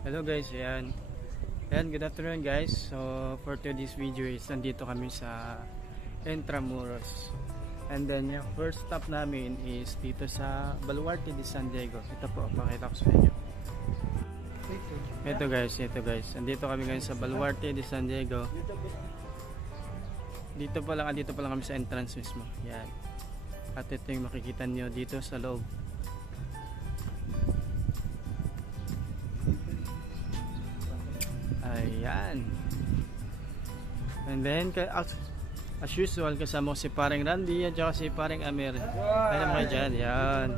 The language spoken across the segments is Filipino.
Hello guys, ayan. Good afternoon guys. So for today's video is nandito kami sa Intramuros. And then yung first stop namin is dito sa Baluarte de San Diego. Ito po, pakita ko sa inyo. Ito guys. Nandito kami ngayon sa Baluarte de San Diego. Dito pa lang kami sa entrance mismo. Yan. At ito yung makikita nyo dito sa loob. Ayan. And then as usual kasama ko si paring Randy at saka si paring Amir. Ayan mga dyan. Yan.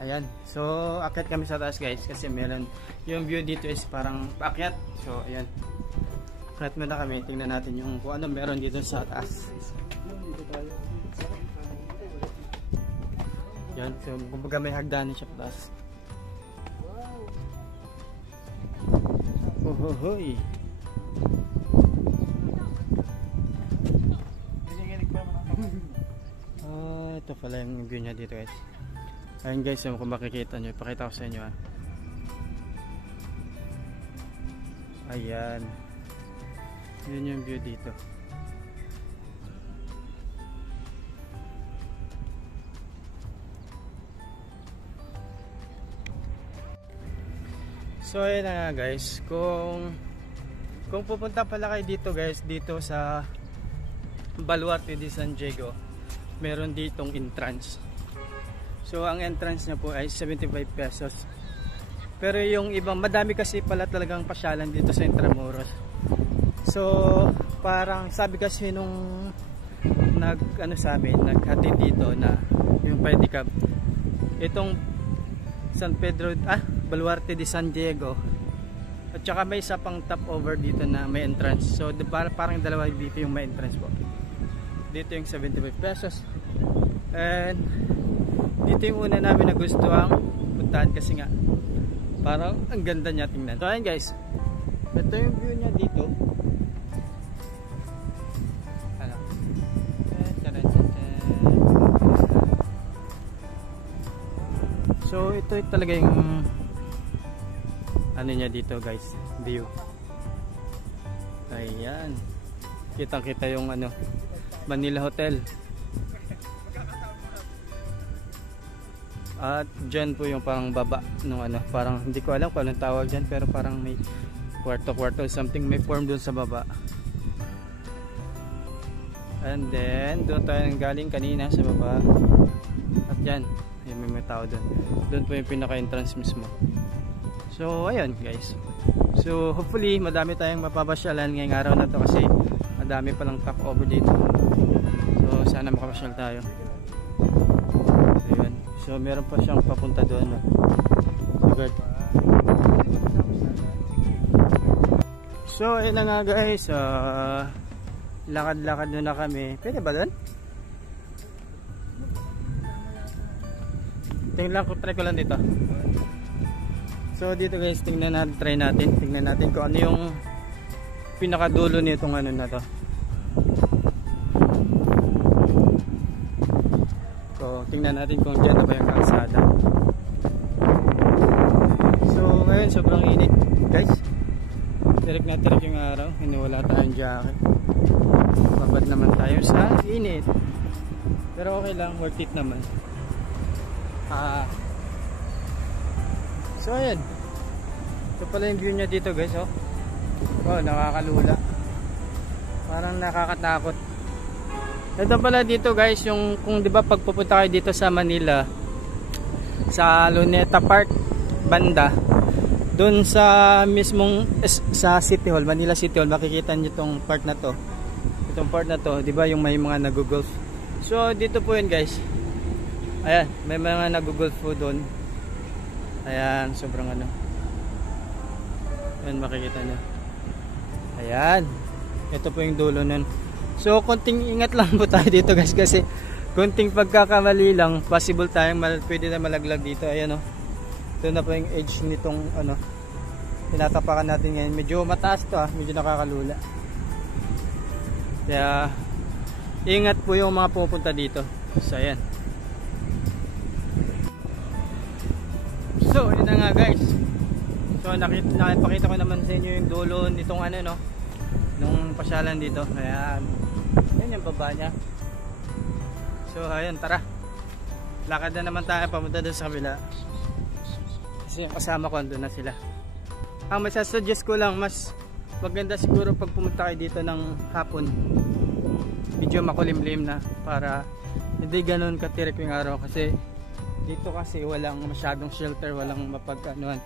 Ayan. So akit kami sa taas guys kasi meron yung view dito is parang paakyat. So ayan. Akit muna kami. Tingnan natin yung kung ano meron dito sa taas. Yan. So kumbaga may hagdanan siya pa taas. Hohoy. Ito pala yung view niya dito guys. Ayun guys, kung makikita nyo, ipakita ko sa inyo Ayan. Yun yung view dito. So ayun na nga guys, kung pupunta pala kayo dito guys, dito sa Baluarte de San Diego, meron ditong entrance. So ang entrance niya po ay 75 pesos. Pero yung ibang, madami kasi pala talagang pasyalan dito sa Intramuros. So parang sabi kasi nung naghatid dito na yung pedicab, itong San Pedro, Baluarte de San Diego, at saka may isa pang top over dito na may entrance. So parang dalawa dito yung may entrance po. Dito yung 75 pesos. And dito yung una namin na gusto ang puntahan kasi nga parang ang ganda niya tingnan. So ayan guys, ito yung view niya dito. So ito talaga yung ano niya dito guys, view. Ayan. Kitang-kita yung Manila Hotel. At dyan po yung parang baba nung parang hindi ko alam kung anong tawag dyan, pero parang may kwarto something, may form dun sa baba. And then doon tayo galing kanina sa baba. At dyan may tao doon po yung pinaka-entrance mismo. So ayun guys, so hopefully madami tayong mapapasyalan ngayong araw na to kasi madami palang top over dito. So sana makapasyal tayo. Ayun. So meron pa siyang papunta doon. So ayun na nga guys, lakad-lakad na kami. Pwede ba doon? Try ko lang dito. So dito guys, tingnan natin kung ano yung pinakadulo nitong na to. So tingnan natin kung dyan na ba yung kalsada. So ngayon sobrang init guys. Tirik na tirik yung araw, wala tayong jacket. Babad naman tayo sa init. Pero okay lang, worth it naman. So ayan, ito pala yung view nya dito guys. Nakakalula, parang nakakatakot. Ito pala dito guys, yung kung di ba pagpupunta kayo dito sa Manila, sa Luneta Park banda, dun sa mismong sa City Hall, Manila City Hall, makikita nyo itong part na to. Itong part na to, di ba yung may mga nagugolf. So dito po yun guys. Ayan, may mga nagugolf po doon. Ayan, sobrang ayan, makikita nyo. Ayan, ito po yung dulo nun. So konting ingat lang po tayo dito guys, kasi konting pagkakamali lang, possible tayong pwede na malaglag dito. Ayan ito na po yung edge nitong tinatapakan natin ngayon. Medyo mataas to, medyo nakakalula. Kaya ingat po yung mga pupunta dito. So ayan. So yun na nga guys. So nakipakita ko naman sa inyo yung dulo nitong ano no, nung pasyalan dito. Kaya yan yung baba niya. So ayun, tara. Lakad na naman tayo papunta doon sa kabila. Kasi yung kasama ko andun na sila. Ang masasuggest ko lang, mas maganda siguro pag pumunta kayo dito ng hapon. Medyo makulimlim na para hindi ganun katirik yung araw. Kasi dito kasi walang masyadong shelter, walang mapag-anuan.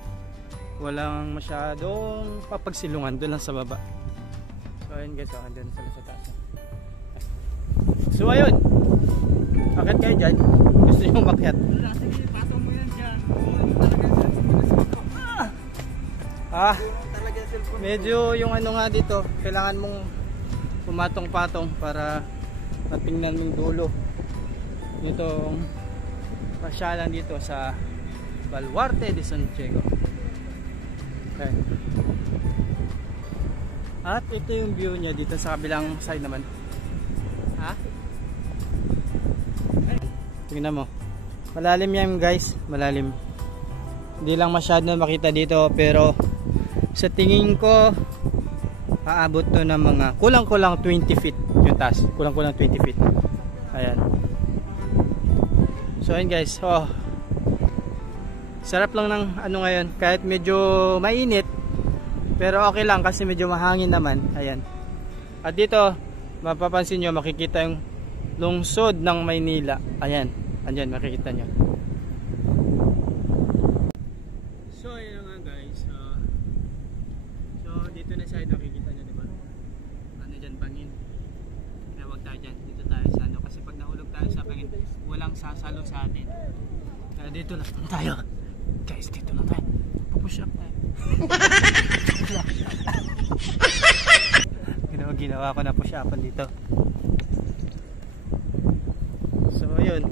Walang masyadong papagsilungan doon lang sa baba. So ayun guys, andun sila sa taas. So ayun, akit kayo dyan. Gusto nyo umakyat? Sige, pasok mo yan dyan. Medyo yung ano nga dito, kailangan mong pumatong-patong para matingnan mong dulo nitong pasyalan dito sa Baluarte de San Diego. Okay. At ito yung view niya dito sa kabilang side naman. Tingnan mo. Malalim yan guys, malalim. Hindi lang masyado makita dito pero sa tingin ko aabot to ng mga kulang-kulang 20 feet yung taas. Kulang-kulang 20 feet. Ayan. So ayun guys, sarap lang ng ano ngayon, kahit medyo mainit pero okay lang kasi medyo mahangin naman. Ayan. At dito mapapansin nyo, makikita yung lungsod ng Maynila. Ayan, andyan makikita nyo. So ayun nga guys, so dito na side makikita nyo, diba? Ano dyan, bangin. Kaya wag tayo dyan, dito tayo sa ano, kasi pag nahulog tayo sa bangin walang sasalo sa atin. Kaya dito lang tayo guys, dito lang tayo, pupush up tayo. Ginawa ko na push upan dito. So ayun.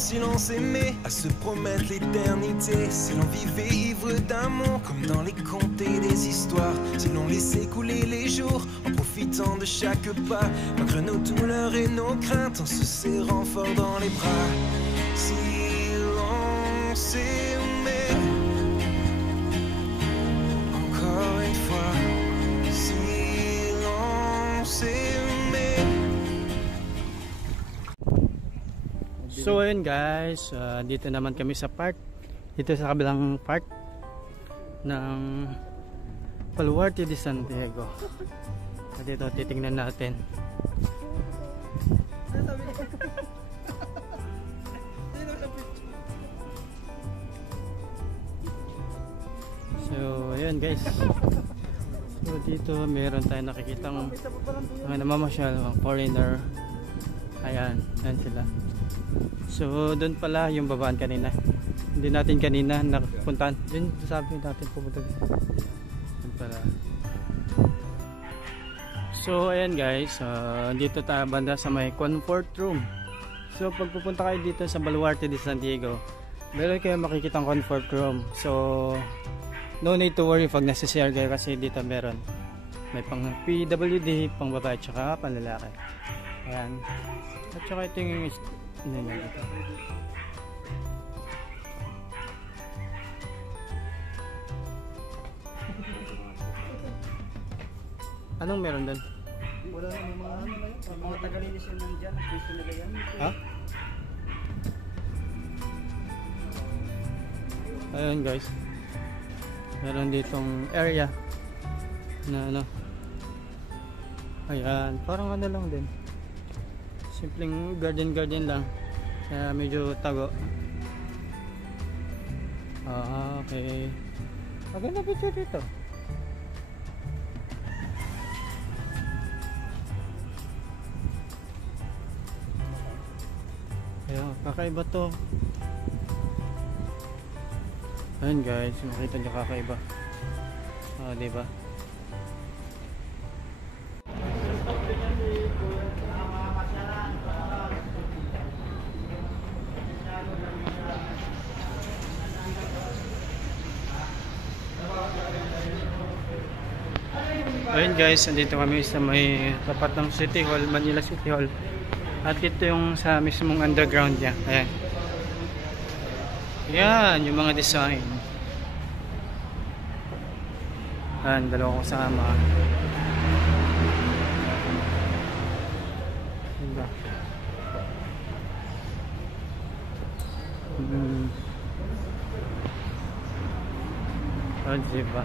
Si l'on s'aimait, à se promettre l'éternité, si l'on vivait ivre d'amour, comme dans les contes et des histoires, si l'on laissait couler les jours, en profitant de chaque pas, malgré nos douleurs et nos craintes, en se serrant fort dans les bras, si l'on s'aimait, encore une fois, si l'on s'aimait. So ayun guys, dito naman kami sa park, dito sa kabilang park ng Baluarte de San Diego. Dito titingnan natin. So ayun guys, so dito meron tayong nakikitang mga namamasyal, mga foreigner. Ayan, yan sila. So doon pala yung babaan kanina. Hindi natin kanina napuntahan. Doon sabi natin pupunta doon pala. So ayan guys, dito tayo banda sa may comfort room. So pag pupunta kayo dito sa Baluarte de San Diego, meron kayo makikitang comfort room. So no need to worry pag nasa-share kayo kasi dito meron. May pang PWD, pang babae tsaka pang lalaki. Ayan. At saka ito yung dito. Anong meron doon? Wala namang mga tagalinis yun nandyan. Gusto nila yan. Ha? Ayun guys, meron ditong area na ano. Ayan, parang ano lang din, simpleng garden lang, kaya medyo tago. Okay, maganda picture dito. Kaya kakaiba to. Ayan guys, makita niyo kakaiba. Diba? Ayun guys, nandito kami sa may tapat ng City Hall, Manila City Hall. At ito yung sa mismong underground niya. Ayan. Yan, yung mga design. Ayan, dalawa ko kasama. Diba? Diba?